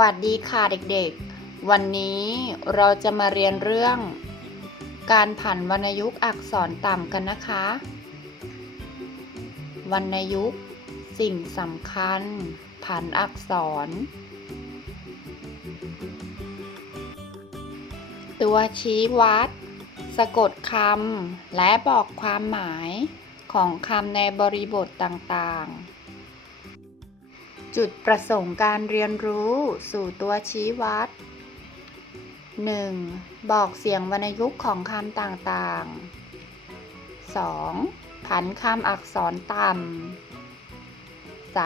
วัสดีค่ะเด็กๆ วันนี้เราจะมาเรียนเรื่อง การผันวรรณยุกต์อักษรต่ำกันนะคะ วรรณยุกต์สิ่งสำคัญ ผันอักษร ตัวชี้วัด สะกดคำและบอกความหมายของคำในบริบทต่างๆ จุดประสงค์การเรียนรู้สู่ตัวชี้วัด 1. บอกเสียงวรรณยุกต์ของคำต่างๆ 2. ผันคำอักษรต่ำ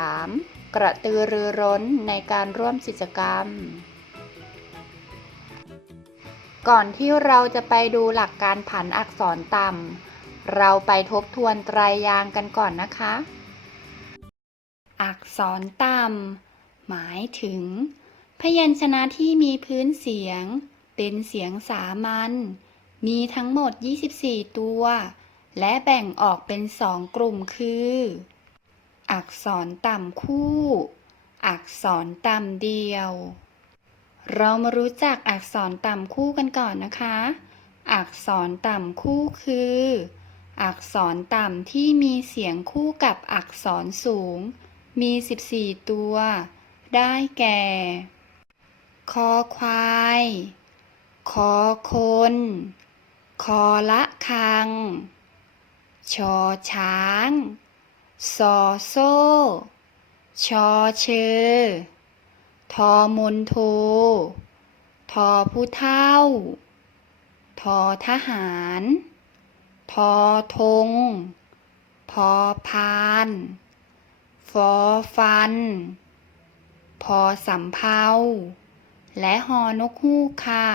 3. กระตือรือร้นในการร่วมกิจกรรม ก่อนที่เราจะไปดูหลักการผันอักษรต่ำ เราไปทบทวนไตรยางกันก่อนนะคะ อักษรต่ำหมายถึง พยัญชนะที่มีพื้นเสียง เป็นเสียงสามัญมีทั้งหมด 24 ตัว และแบ่งออกเป็นสองกลุ่มคือ อักษรต่ำคู่ อักษรต่ำเดียว เรามารู้จักอักษรต่ำคู่กันก่อนนะคะ อักษรต่ำคู่คือ อักษรต่ำที่มีเสียงคู่กับอักษรสูง มี 14 ตัว ได้แก่ คอควาย คอคน คอละคัง ชอช้างซอโซ่ ชอเชอ ทอมนโท ทอผู้เท่า ทอทหาร ทอธง พอพาน ฟอฟัน พอสำเภาและฮอนกฮูกค่ะ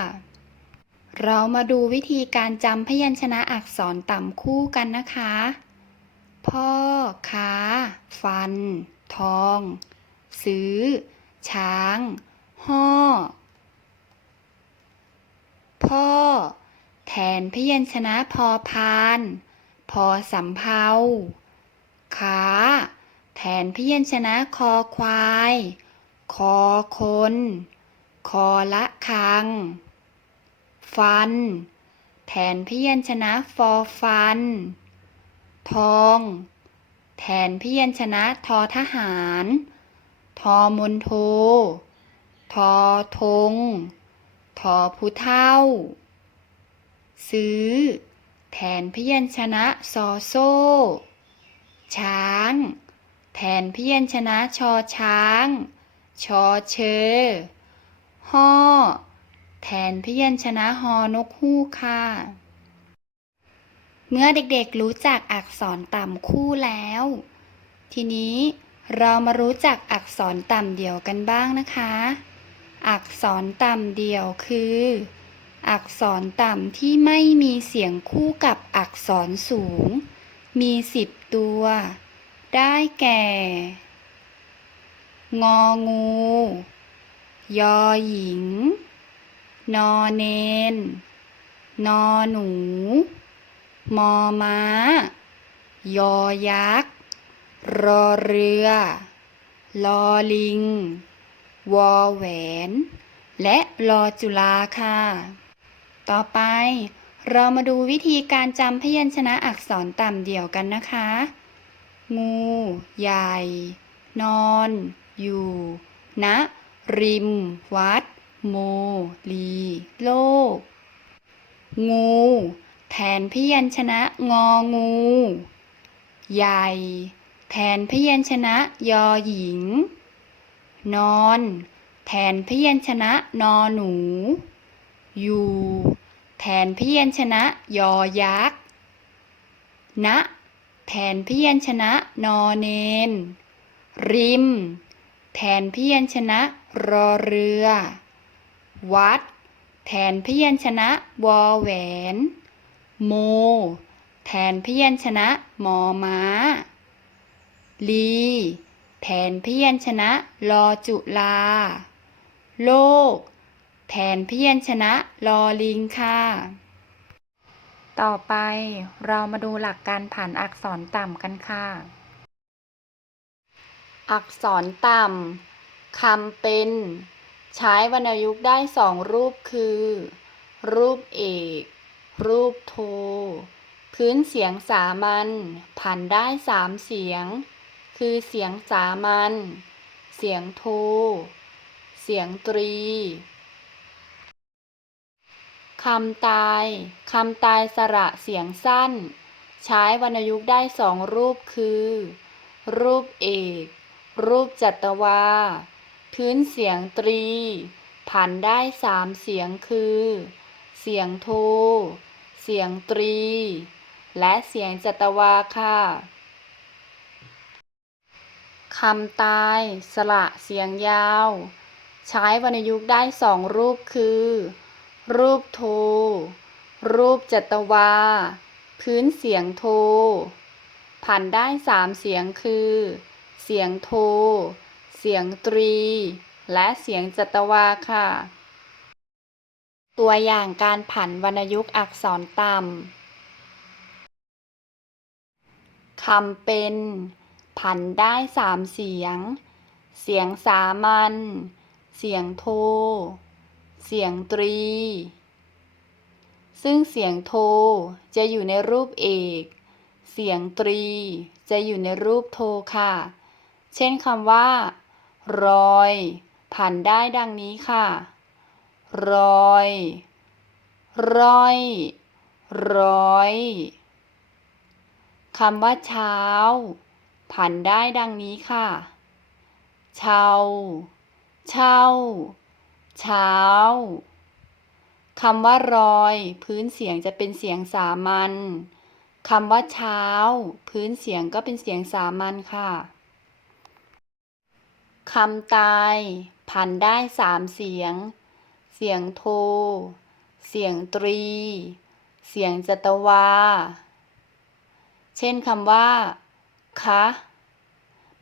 เรามาดูวิธีการจำพยัญชนะอักษรต่ำคู่กันนะคะ พ่อค้า ฟัน ทอง ซื้อ ช้าง ห่อ พ่อ แทนพยัญชนะพอพาน พอสำเภาขา แทนพยัญชนะคอควาย คอคน คอละคัง ฟัน แทนพยัญชนะฟอฟัน ทอง แทนพยัญชนะทอทหาร ทอมนโท ทอธงทอผู้เท่า ซื้อ แทนพยัญชนะซอโซ่ ช้าง แทนพยัญชนะชอช้าง ชอเชอห่อแทนพยัญชนะฮอนกฮูกค่ะ เมื่อเด็กๆรู้จักอักษรต่ำคู่แล้ว ทีนี้เรามารู้จักอักษรต่ำเดี่ยวกันบ้างนะคะ อักษรต่ำเดี่ยวคือ อักษรต่ำที่ไม่มีเสียงคู่กับอักษรสูง มีสิบตัว ได้แก่ งองู ยอหญิง นอเนน นอหนู มอม้า ยอยักษ์ รอเรือ ลอลิง วอแหวน และลอจุลาค่ะ ต่อไปเรามาดูวิธีการจำพยัญชนะอักษรต่ำเดี่ยวกันนะคะ งูใหญ่ นอน อยู่ณริม วัด โมลี โลก งู แทนพยัญชนะงองู ใหญ่ แทนพยัญชนะยอหญิง นอน แทนพยัญชนะนอหนู อยู่ แทนพยัญชนะยอยักษ์ณ แทนพยัญชนะนอเนน ริม แทนพยัญชนะรอเรือ วัด แทนพยัญชนะวอแหวน โม แทนพยัญชนะมอม้า ลี แทนพยัญชนะลอจุลา โลก แทนพยัญชนะลอลิงค่ะ ต่อไปเรามาดูหลักการผ่านอักษรต่ำกันค่ะ อักษรต่ำคำเป็น ใช้วรรณยุกต์ได้สองรูปคือ รูปเอก รูปโท พื้นเสียงสามัญผันได้สามเสียง คือเสียงสามัญเสียงโท เสียงตรี คำตายคำตายสระเสียงสั้น ใช้วรรณยุกต์ได้สองรูปคือ รูปเอก รูปจัตวา พื้นเสียงตรี ผันได้สามเสียงคือ เสียงโท เสียงตรี และเสียงจัตวาค่ะคำตาย สระเสียงยาว ใช้วรรณยุกต์ได้สองรูปคือ รูปโท รูปจัตวา พื้นเสียงโทผันได้สามเสียงคือ เสียงโท เสียงตรี และเสียงจัตวาค่ะ ตัวอย่างการผันวรรณยุกต์อักษรต่ำคำเป็น ผันได้สามเสียง เสียงสามัญ เสียงโท เสียงตรี ซึ่งเสียงโทจะอยู่ในรูปเอก เสียงตรีจะอยู่ในรูปโทค่ะ เช่นคำว่า รอย ผันได้ดังนี้ค่ะ รอย ร้อย ร้อยคำว่าเช้า ผันได้ดังนี้ค่ะ เช้าเช้า เช้าคำว่ารอย พื้นเสียงจะเป็นเสียงสามัญคำว่าเช้า พื้นเสียงก็เป็นเสียงสามัญค่ะคำตายผันได้สามเสียง เสียงโท เสียงตรี เสียงจัตวา เช่นคำว่า คะ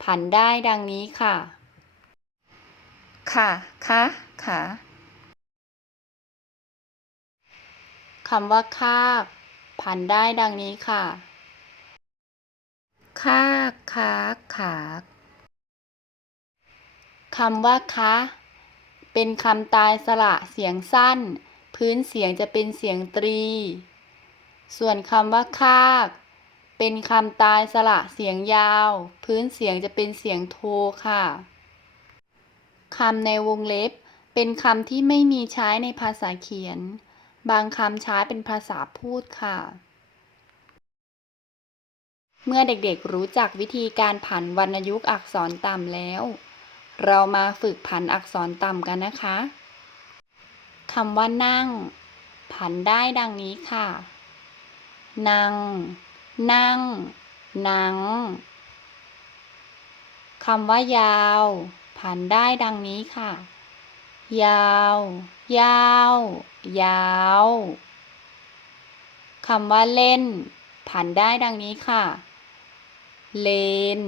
ผันได้ดังนี้ค่ะ ค่ะคะค่ะคำว่าคากผันได้ดังนี้ค่ะคากคากขากคำว่าคะเป็นคำตายสระเสียงสั้น พื้นเสียงจะเป็นเสียงตรี ส่วนคำว่าคากเป็นคำตายสระเสียงยาว พื้นเสียงจะเป็นเสียงโทค่ะ คำในวงเล็บ เป็นคำที่ไม่มีใช้ในภาษาเขียน บางคำใช้เป็นภาษาพูดค่ะ เมื่อเด็กๆรู้จักวิธีการผันวรรณยุกต์อักษรต่ำแล้ว เรามาฝึกผันอักษรต่ำกันนะคะคำว่านั่ง ผันได้ดังนี้ค่ะ นั่ง นั่งนังคำว่ายาว ผันได้ดังนี้ค่ะ ยาว ยาว ยาวคำว่าเล่น ผันได้ดังนี้ค่ะ เลน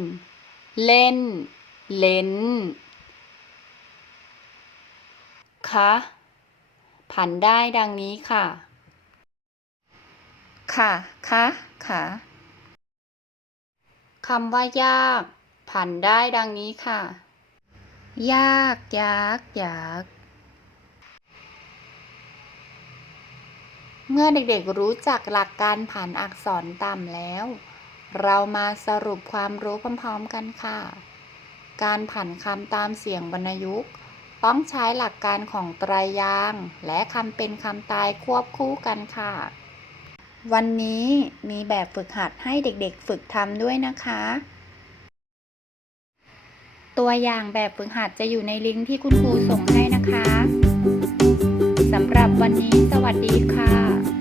เล่น เล่นคะผันได้ดังนี้ค่ะ ค่ะ คะค่ะคำว่ายาก ผันได้ดังนี้ค่ะ ยากยากยาก เมื่อเด็กๆรู้จักหลักการผันอักษรต่ำแล้ว เรามาสรุปความรู้พร้อมๆกันค่ะ การผันคำตามเสียงวรรณยุกต์ต้องใช้หลักการของตรายางและคำเป็นคำตายควบคู่กันค่ะ วันนี้มีแบบฝึกหัดให้เด็กๆฝึกทำด้วยนะคะ ตัวอย่างแบบฝึกหัดจะอยู่ในลิงก์ที่คุณครูส่งให้นะคะ สำหรับวันนี้สวัสดีค่ะ